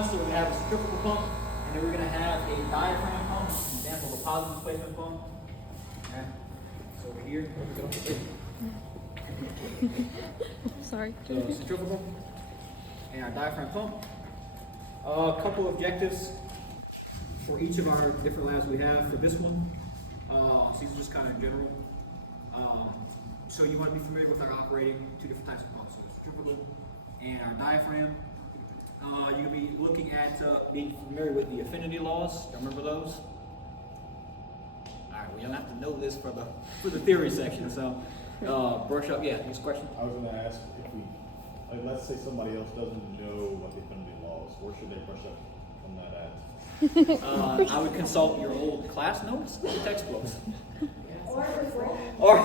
now, so we're going to have a centrifugal pump, and then we're going to have a diaphragm pump, an example of a positive displacement pump. Okay. So over here, Sorry. so centrifugal and our diaphragm pump. A couple objectives for each of our different labs we have. For this one, so these are just kind of general. So you want to be familiar with our operating two different types of pumps, so the centrifugal and our diaphragm. You're going to be looking at being familiar with the affinity laws. Do you remember those? All right, well, you don't have to know this for the theory section, so brush up. Yeah, next question. I was gonna ask if we, like, let's say somebody else doesn't know what the affinity law is, where should they brush up from that at? I would consult your old class notes or textbooks. Or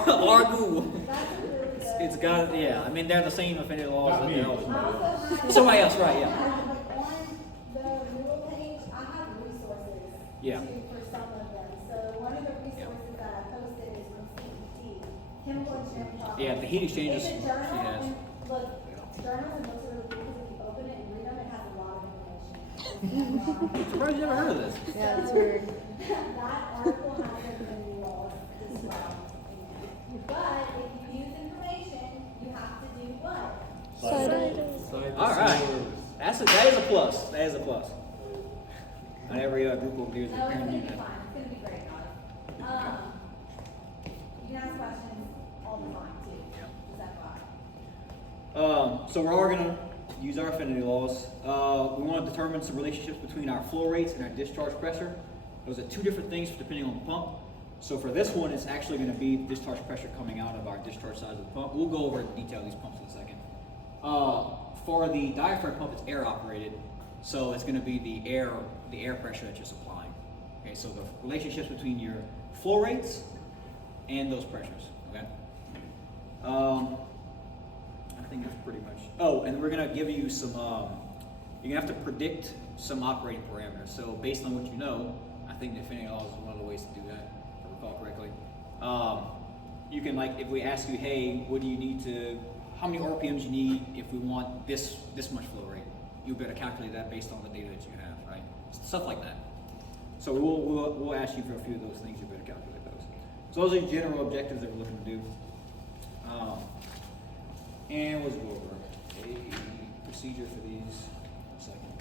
Google. Or Google. That's a really good. It's got, yeah, I mean, they're the same affinity laws Not that me. they all. I also have. Somebody else, right, yeah. Like on the Moodle page, I have resources. Yeah. For some of them. So one of the resources that I posted is from CET, chemical engineering problems. Yeah, the heat exchangers It's a she journal, has. and look, journals and books are really good because if you open it and read them, it has a lot of information. Surprised you never heard of this. Yeah, it's weird. That article has the affinity laws described in it. But if you use information, you have to do what? All right, that is a plus. That is a plus. Not every group over here is No, it's apparently gonna be that. fine, it's gonna be great, guys. You can ask questions all the time too, just FYI. So we're all gonna use our affinity laws. We want to determine some relationships between our flow rates and our discharge pressure. Those are two different things depending on the pump. So for this one, it's actually going to be discharge pressure coming out of our discharge size of the pump. We'll go over in detail these pumps in a second. For the diaphragm pump, it's air operated, so it's going to be the air pressure that you're supplying. Okay, so the relationships between your flow rates and those pressures. Okay. I think that's pretty much. Oh, and we're going to give you some. You're going to have to predict some operating parameters. So based on what you know, I think the affinity law is one of the ways to do that, if I recall correctly. You can, like, if we ask you, hey, what do you need to, how many RPMs you need if we want this much flow rate, you better calculate that based on the data that you have, right? Stuff like that. So we'll ask you for a few of those things. You better calculate those. So those are the general objectives that we're looking to do. And let's go over a procedure for these. 1 second.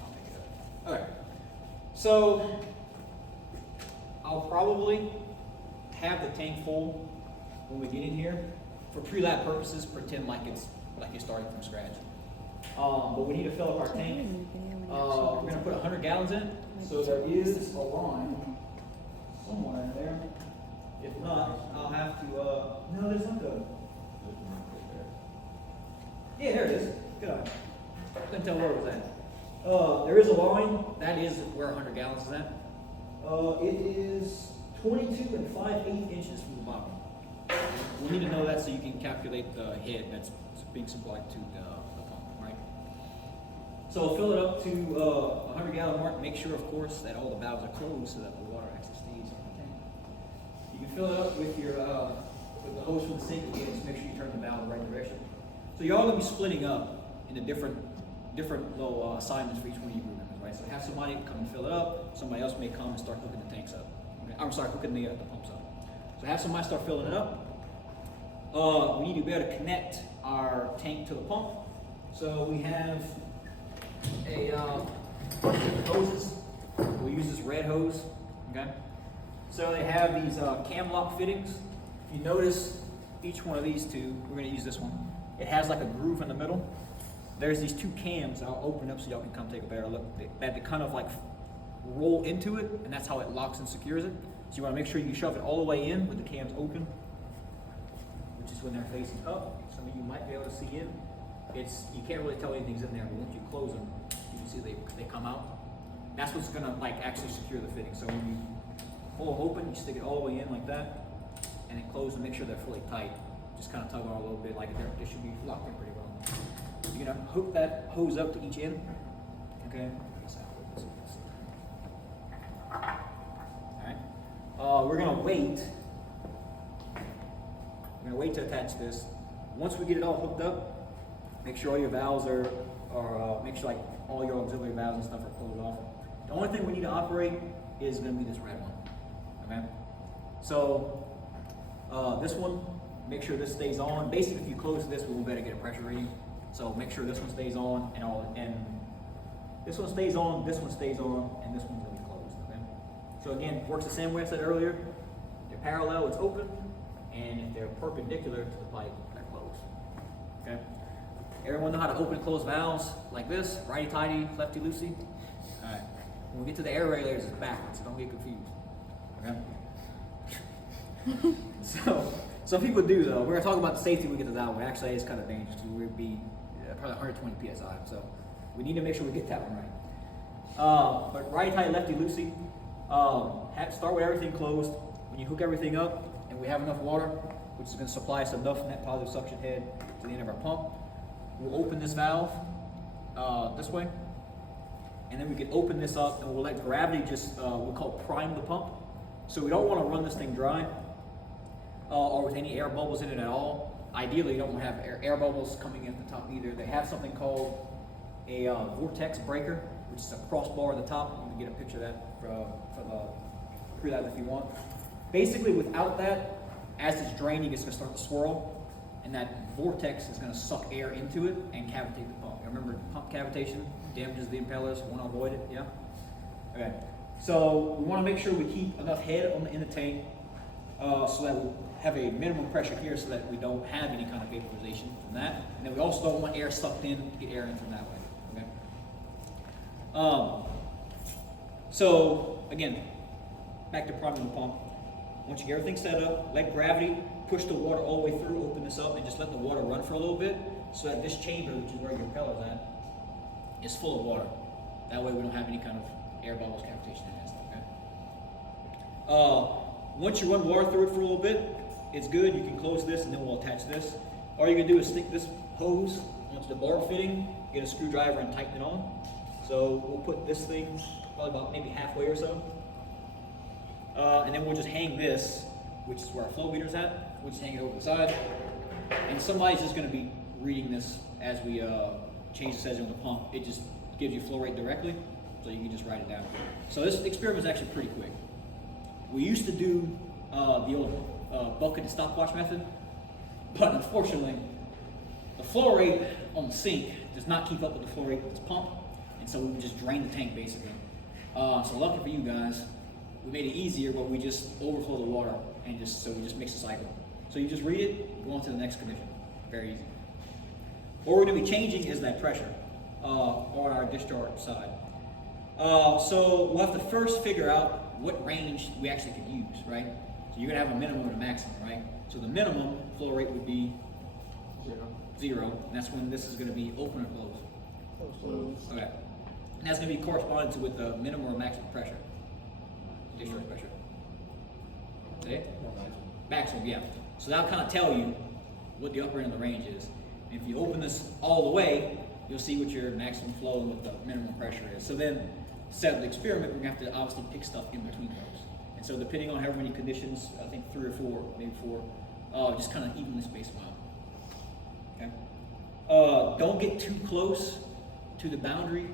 I'll make it up. Okay. So I'll probably have the tank full when we get in here. For pre-lab purposes, pretend like you're starting from scratch. But we need to fill up our tank. We're going to put 100 gallons in. So there is a line somewhere in there. If not, I'll have to. No, there's not the. Yeah, there it is. Good eye. Couldn't tell where it was at. There is a line. That is where 100 gallons is at. It is 22 and 5/8 inches from the bottom. We need to know that so you can calculate the head that's being supplied to the pump, right? So I'll fill it up to 100 gallon mark. Make sure, of course, that all the valves are closed so that the water actually stays in the tank. You can fill it up with your with the hose from the sink again. Just make sure you turn the valve in the right direction. So you're all going to be splitting up into different little assignments for each one of you group members, right? So have somebody come and fill it up. Somebody else may come and start hooking the tanks up. Okay? I'm sorry, hooking the pumps up. So have somebody start filling it up. We need to be able to connect our tank to the pump. So we have a bunch of different hoses. We'll use this red hose. Okay. So they have these cam lock fittings. If you notice each one of these two, we're going to use this one. It has like a groove in the middle. There's these two cams. I'll open up so y'all can come take a better look. They kind of like roll into it, and that's how it locks and secures it. So you want to make sure you shove it all the way in with the cams open, which is when they're facing up. Some of you might be able to see in. You can't really tell anything's in there, but once you close them, you can see they come out. That's what's gonna like actually secure the fitting. So when you pull them open, you stick it all the way in like that, and then close and make sure they're fully tight. Just kind of tug on a little bit, like they should be locked in pretty well. You're gonna hook that hose up to each end. Okay. All right. We're gonna wait. We're gonna wait to attach this. Once we get it all hooked up, make sure all your valves are make sure like all your auxiliary valves and stuff are closed off. The only thing we need to operate is gonna be this red one, okay? So, this one, make sure this stays on. Basically, if you close this, we will better get a pressure reading. So make sure this one stays on and this one stays on, this one stays on, and this one's gonna be closed, okay? So again, works the same way I said earlier. They're parallel, it's open, and if they're perpendicular to the pipe, they're closed, okay? Everyone know how to open and close valves like this, righty-tighty, lefty-loosey? All right, when we get to the air regulators, it's backwards, so don't get confused, okay? So, some people do though. We're gonna talk about the safety when we get to that one. Actually, it's kind of dangerous too. We'd be probably 120 psi, so we need to make sure we get that one right. But righty-tighty, lefty-loosey. Start with everything closed. When you hook everything up and we have enough water, which is going to supply us enough net positive suction head to the end of our pump, we'll open this valve this way, and then we can open this up and we'll let gravity just, we'll call prime the pump. So we don't want to run this thing dry or with any air bubbles in it at all. Ideally, you don't want to have air bubbles coming in at the top either. They have something called a vortex breaker, which is a crossbar at the top. You can get a picture of that for that if you want. Basically, without that, as it's draining, it's going to start to swirl, and that vortex is going to suck air into it and cavitate the pump. Remember, pump cavitation damages the impellers. Want to avoid it, yeah? Okay. So we want to make sure we keep enough head in the tank so that we have a minimum pressure here, so that we don't have any kind of vaporization from that, and then we also don't want air sucked in to get air in from that way. Okay. So again, back to priming the pump. Once you get everything set up, let gravity push the water all the way through, open this up, and just let the water run for a little bit, so that this chamber, which is where your impeller's at, is full of water. That way we don't have any kind of air bubbles, cavitation in this, okay? Once you run water through it for a little bit, it's good. You can close this and then we'll attach this. All you're gonna do is stick this hose onto the bar fitting, get a screwdriver and tighten it on. So we'll put this thing probably about maybe halfway or so. And then we'll just hang this, which is where our flow meter's at. We'll just hang it over the side. And somebody's just gonna be reading this as we change the setting on the pump. It just gives you flow rate directly, so you can just write it down. So this experiment is actually pretty quick. We used to do the old bucket and stopwatch method, but unfortunately, the flow rate on the sink does not keep up with the flow rate of this pump, and so we would just drain the tank basically. So lucky for you guys, we made it easier, but we just overflow the water and we just mix the cycle. So you just read it, go on to the next condition. Very easy. What we're going to be changing is that pressure on our discharge side. So we'll have to first figure out what range we actually can use, right? So you're gonna have a minimum and a maximum, right? So the minimum flow rate would be zero, and that's when this is gonna be open or closed. Okay. And that's gonna be corresponding to with the minimum or maximum pressure. Discharge pressure. See? Maximum, yeah. So that'll kind of tell you what the upper end of the range is. And if you open this all the way, you'll see what your maximum flow and what the minimum pressure is. So then, set of the experiment, we're going to have to obviously pick stuff in between those. And so depending on however many conditions, I think 3 or 4, maybe 4, just kind of evenly space them out. Okay? Don't get too close to the boundary,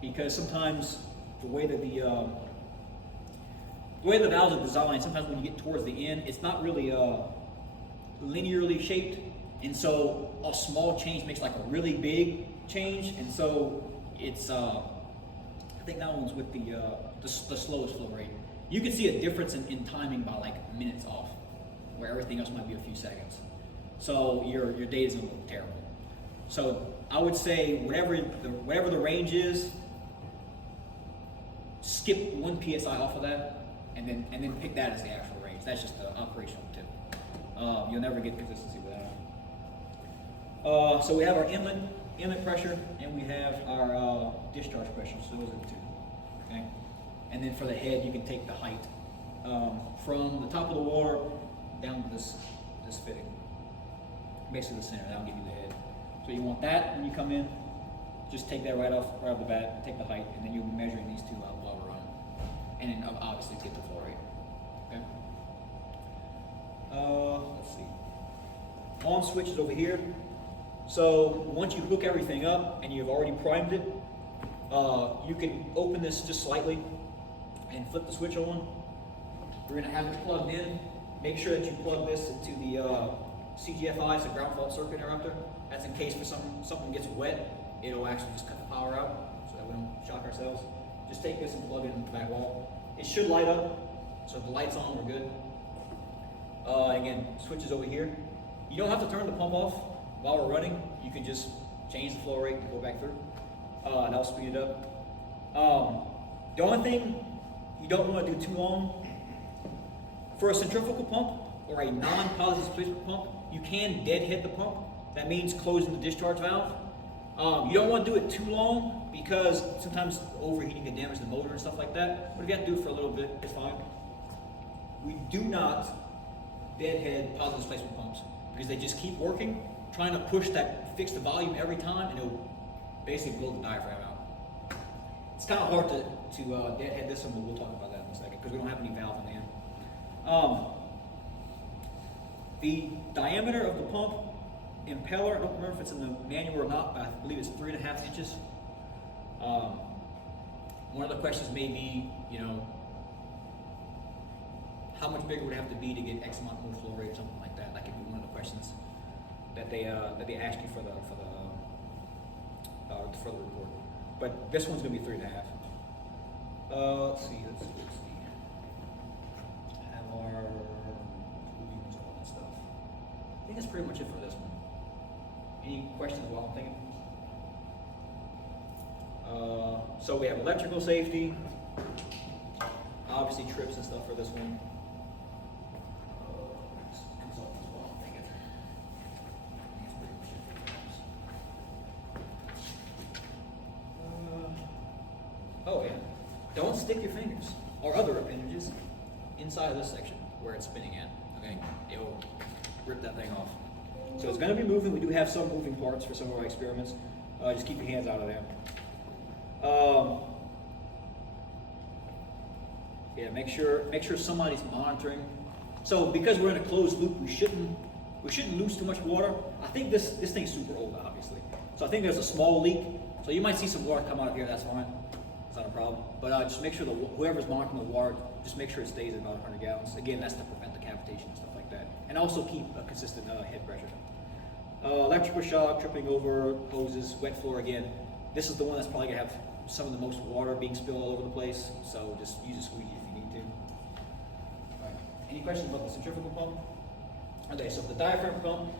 because sometimes the way that the valves are designed, sometimes when you get towards the end, it's not really linearly shaped, and so a small change makes like a really big change, and so it's I think that one's with the slowest flow rate. You can see a difference in timing by like minutes off, where everything else might be a few seconds. So your data's gonna look terrible. So I would say whatever the range is, skip 1 psi off of that, and then pick that as the actual range. That's just the operational tip. You'll never get consistency with that. So we have our inlet pressure, and we have our discharge pressure. So those are the two. Okay, and then for the head, you can take the height from the top of the water down to this fitting, basically the center. That'll give you the head. So you want that when you come in. Just take that right off the bat. Take the height, and then you'll be measuring these two while we're running, and then obviously get the flow rate. Okay. Let's see. On switch is over here. So once you hook everything up and you've already primed it, You can open this just slightly and flip the switch on. We're gonna have it plugged in. Make sure that you plug this into the CGFI, it's a ground fault circuit interrupter. That's in case for something gets wet, it'll actually just cut the power out so that we don't shock ourselves. Just take this and plug it into the back wall. It should light up, so if the light's on, we're good. Again, switch is over here. You don't have to turn the pump off while we're running. You can just change the flow rate and go back through. That'll speed it up. The only thing you don't want to do too long, for a centrifugal pump or a non-positive displacement pump, you can deadhead the pump. That means closing the discharge valve. You don't want to do it too long because sometimes overheating can damage the motor and stuff like that. But if you have to do it for a little bit, it's fine. We do not deadhead positive displacement pumps because they just keep working, trying to fix the volume every time, and it'll basically blow the diaphragm out. It's kind of hard to deadhead this one, but we'll talk about that in a second because we don't have any valve in the end. The diameter of the pump impeller, I don't remember if it's in the manual or not, but I believe it's 3.5 inches. One of the questions may be, how much bigger would it have to be to get X amount more flow rate or something like that? That could be one of the questions that they ask you for the report. But this one's gonna be 3.5. Let's see. Have our lubes, all that stuff. I think that's pretty much it for this one. Any questions while I'm thinking? So we have electrical safety, obviously trips and stuff for this one. Consultants while I'm thinking. That's pretty much it for those. Oh yeah, don't stick your fingers or other appendages inside of this section where it's spinning at, okay? It'll rip that thing off. So it's gonna be moving. We do have some moving parts for some of our experiments. Just keep your hands out of them. Yeah, make sure somebody's monitoring. So because we're in a closed loop, we shouldn't lose too much water. I think this thing's super old, obviously. So I think there's a small leak. So you might see some water come out of here. That's fine. It's not a problem. But just make sure whoever's monitoring the water, just make sure it stays at about 100 gallons. Again, that's to prevent the cavitation and stuff like that, and also keep a consistent head pressure. Electrical shock, tripping over hoses, wet floor again. This is the one that's probably gonna have some of the most water being spilled all over the place, so just use a squeegee if you need to. All right. Any questions about the centrifugal pump? Okay, so the diaphragm pump,